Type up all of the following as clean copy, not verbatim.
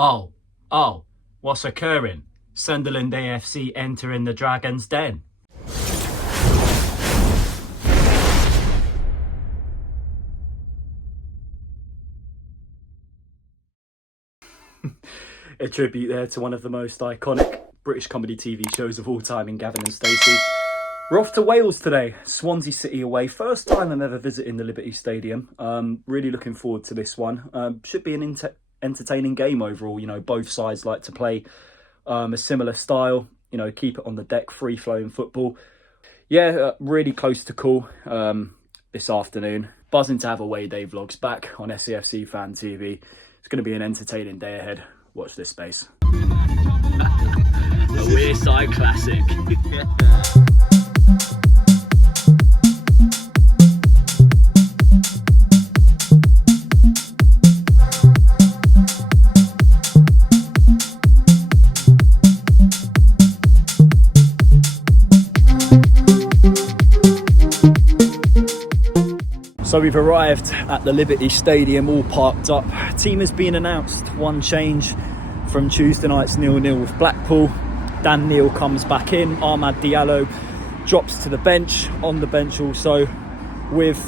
Oh, what's occurring? Sunderland AFC entering the Dragon's Den. A tribute there to one of the most iconic British comedy TV shows of all time in Gavin and Stacey. We're off to Wales today, Swansea City away. First time I'm ever visiting the Liberty Stadium. Really looking forward to this one. Should be an entertaining game overall. You know, both sides like to play a similar style. You know, keep it on the deck, free-flowing football. Yeah, really close to call this afternoon. Buzzing to have away day vlogs back on SAFC Fan TV. It's going to be an entertaining day ahead. Watch this space. A Wearside classic. So we've arrived at the Liberty Stadium, all parked up. Team has been announced. One change from Tuesday night's 0-0 with Blackpool. Dan Neil comes back in. Ahmad Diallo drops to the bench. On the bench also with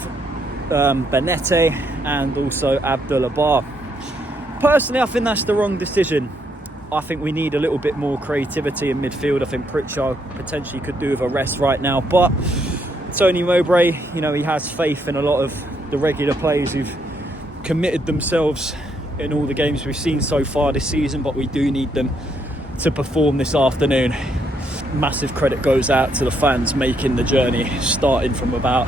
Benete and also Abdullah Bar. Personally, I think that's the wrong decision. I think we need a little bit more creativity in midfield. I think Pritchard potentially could do with a rest right now, but Tony Mowbray, you know, he has faith in a lot of the regular players who've committed themselves in all the games we've seen so far this season, but we do need them to perform this afternoon. Massive credit goes out to the fans making the journey, starting from about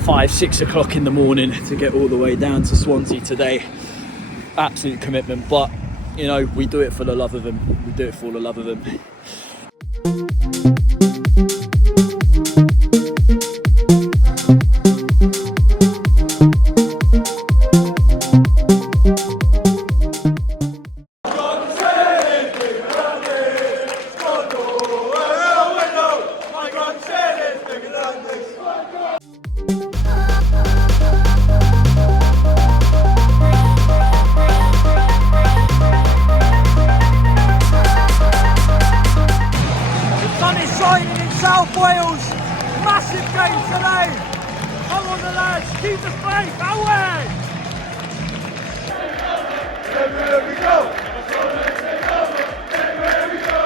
5-6 o'clock in the morning to get all the way down to Swansea today. Absolute commitment, but you know, we do it for the love of them. We do it for the love of them. South Wales, massive game today. Come on the lads, keep the faith, away! Everywhere we go! Everywhere we go!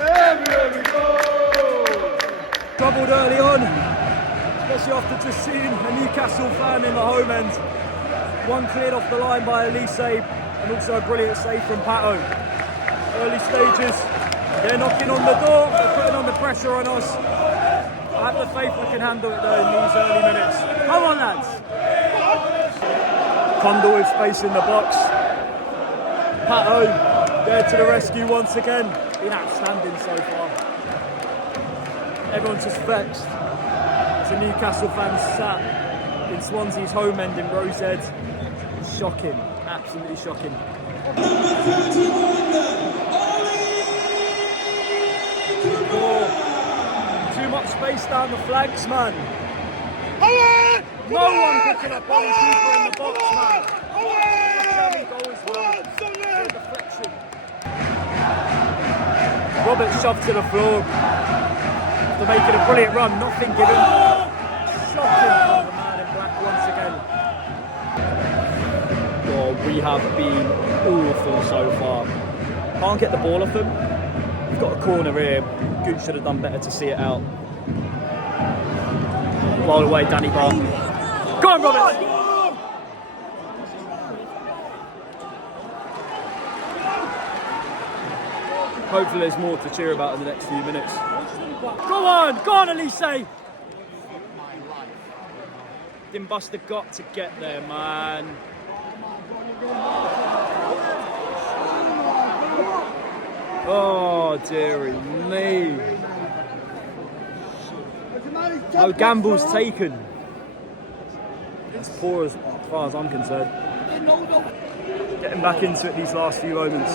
Everywhere we go! Troubled early on, especially after just seeing a Newcastle fan in the home end. One cleared off the line by Elise and also a brilliant save from Pato. Early stages. They're knocking on the door, they're putting on the pressure on us. I have the faith we can handle it though in these early minutes. Come on lads! Condor with space in the box. Pato there to the rescue once again. Been outstanding so far. Everyone's just vexed. It's a Newcastle fan sat in Swansea's home end in Rosehead. It's shocking, absolutely shocking. Too much space down the flanks, man. No one picking up on keeper in the box, man. Goals well. Deflection. Roberts shoved to the floor after making a brilliant run. Nothing given. Shocking from the man in black once again. Oh, we have been awful so far. Can't get the ball off them. We've got a corner here. Gooch should have done better to see it out. Roll away, Danny Barr. Go on, Roberts! Hopefully there's more to cheer about in the next few minutes. Go on, Elise! Didn't bust the gut to get there, man. Oh, dearie me. No gambles taken. It's poor as far as I'm concerned. Getting back into it these last few moments.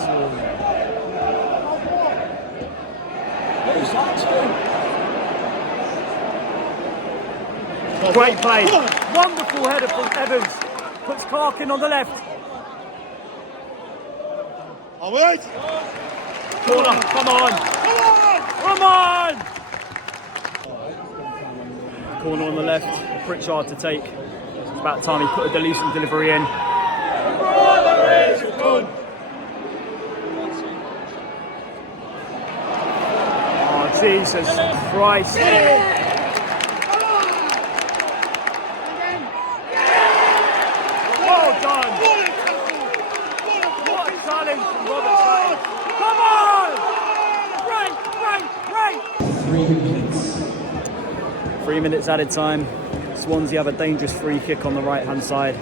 Great play. Wonderful header from Evans. Puts Clarkin on the left. Corner, come on! Come on! Corner on the left, Pritchard to take. It's about time he put a decent delivery in. Oh, Jesus Christ. Well done. What a challenge from Robert Sane. Come on! Right. 3 minutes added time. Swansea have a dangerous free kick on the right hand side.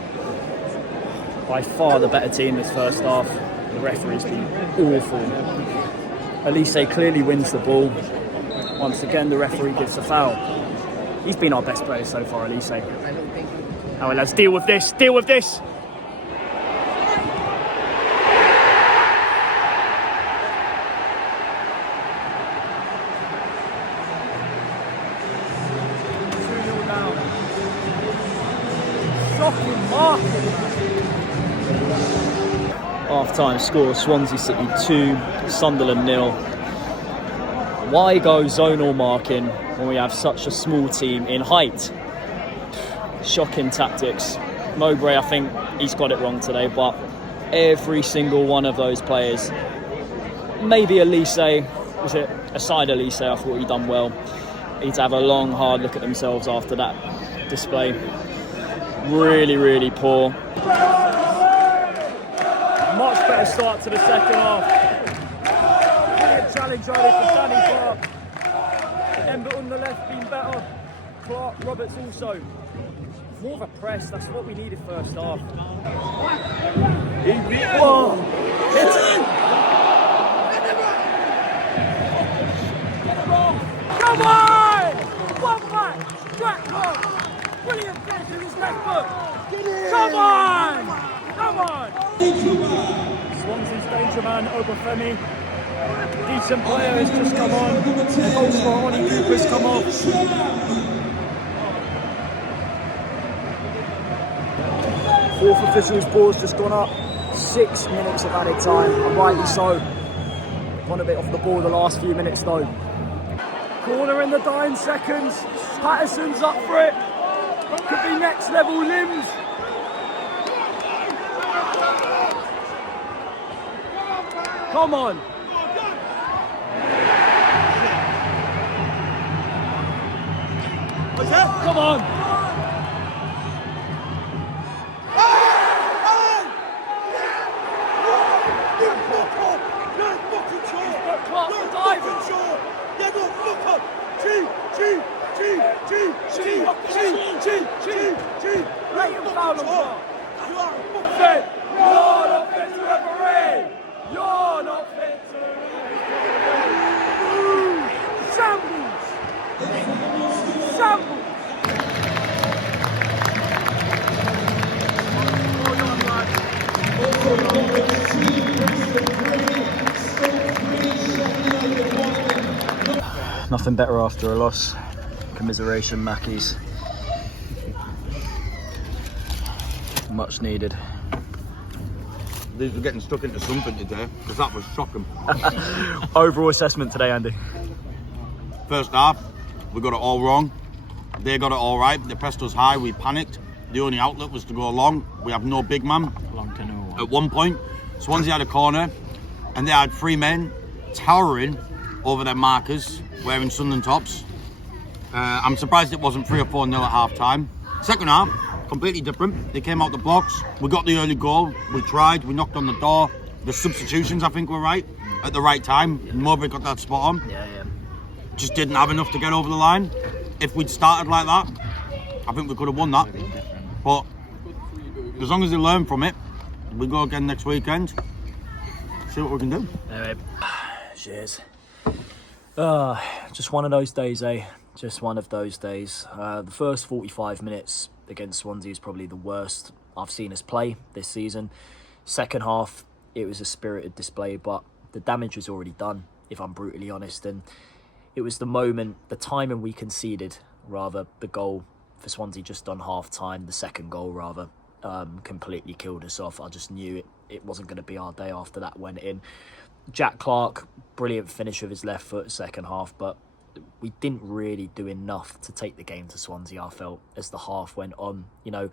By far the better team this first half. The referee's been awful. Elise clearly wins the ball. Once again the referee gives a foul. He's been our best player so far, Elise. Oh, well, let's deal with this. Deal with this. Half-time score, Swansea City 2, Sunderland 0. Why go zonal marking when we have such a small team in height? Shocking tactics. Mowbray, I think he's got it wrong today, but every single one of those players, maybe Elise, was it aside Elise, I thought he'd done well. He'd have a long, hard look at themselves after that display. Really, really poor. Much better start to the second half. Brilliant challenge early for Danny Clark. Ember on the left been better. Clark, Roberts also. More of a press, that's what we needed first half. Whoa! It's in! Come on! One back! Track on! Brilliant finish with his left foot! Come on! Come on! Swansea's danger man, Obafemi. Decent player has just come on. The goal scorer, Ollie Cooper's come off. Fourth official's ball's just gone up. 6 minutes of added time, and rightly so. Gone a bit off the ball the last few minutes though. Corner in the dying seconds. Patterson's up for it. Could be next level limbs. Come on. What's that? Come on. Nothing better after a loss. Commiseration, Mackies. Much needed. These were getting stuck into something today, because that was shocking. Overall assessment today, Andy? First half, we got it all wrong. They got it all right. They pressed us high, we panicked. The only outlet was to go long. We have no big man. Long to no. At one point, Swansea had a corner, and they had 3 men towering over their markers, wearing Sunderland tops. I'm surprised it wasn't 3 or 4-0 at half time. Second half, completely different. They came out the box. We got the early goal. We tried. We knocked on the door. The substitutions, I think, were right at the right time. Mowbray got that spot on. Yeah. Just didn't have enough to get over the line. If we'd started like that, I think we could have won that. But as long as they learn from it, we go again next weekend. See what we can do. Anyway, cheers. Just one of those days, eh? Just one of those days. The first 45 minutes against Swansea is probably the worst I've seen us play this season. Second half, it was a spirited display, but the damage was already done, if I'm brutally honest. And it was the moment, the time when we conceded, rather, the goal for Swansea just on half time, the second goal rather. completely killed us off. I just knew it wasn't going to be our day after that went in. Jack Clark, brilliant finish with his left foot second half, but we didn't really do enough to take the game to Swansea, I felt, as the half went on. You know,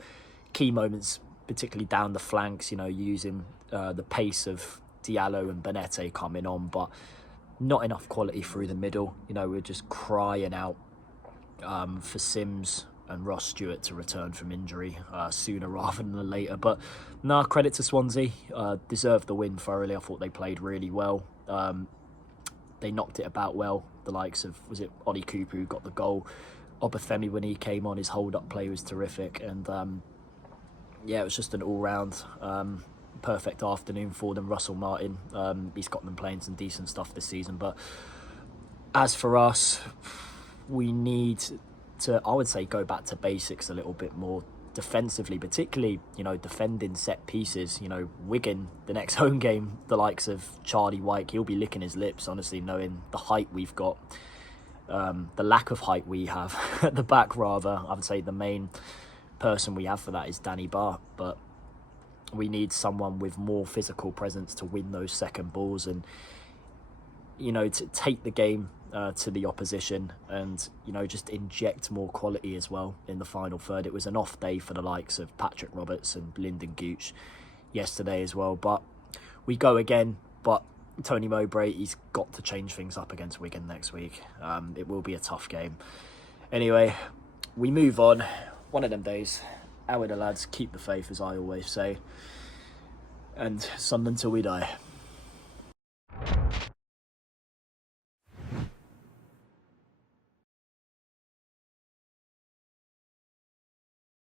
key moments, particularly down the flanks, you know, using the pace of Diallo and Benete coming on, but not enough quality through the middle. You know, we're just crying out for Sims and Ross Stewart to return from injury sooner rather than later. But no, credit to Swansea. Deserved the win thoroughly. I thought they played really well. They knocked it about well. The likes of, was it Ollie Cooper who got the goal? Obafemi, when he came on, his hold-up play was terrific. And yeah, it was just an all-round perfect afternoon for them. Russell Martin, he's got them playing some decent stuff this season. But as for us, we need to, I would say, go back to basics a little bit more defensively, particularly, you know, defending set pieces. You know, Wigan, the next home game, the likes of Charlie White, he'll be licking his lips, honestly, knowing the height we've got, the lack of height we have at the back, rather. I would say the main person we have for that is Danny Barr, but we need someone with more physical presence to win those second balls and, you know, to take the game to the opposition and, you know, just inject more quality as well in the final third. It was an off day for the likes of Patrick Roberts and Lyndon Gooch yesterday as well, but we go again. But Tony Mowbray, he's got to change things up against Wigan next week. It will be a tough game. Anyway, we move on. One of them days. Out with the lads, keep the faith, as I always say, and Sunderland till we die.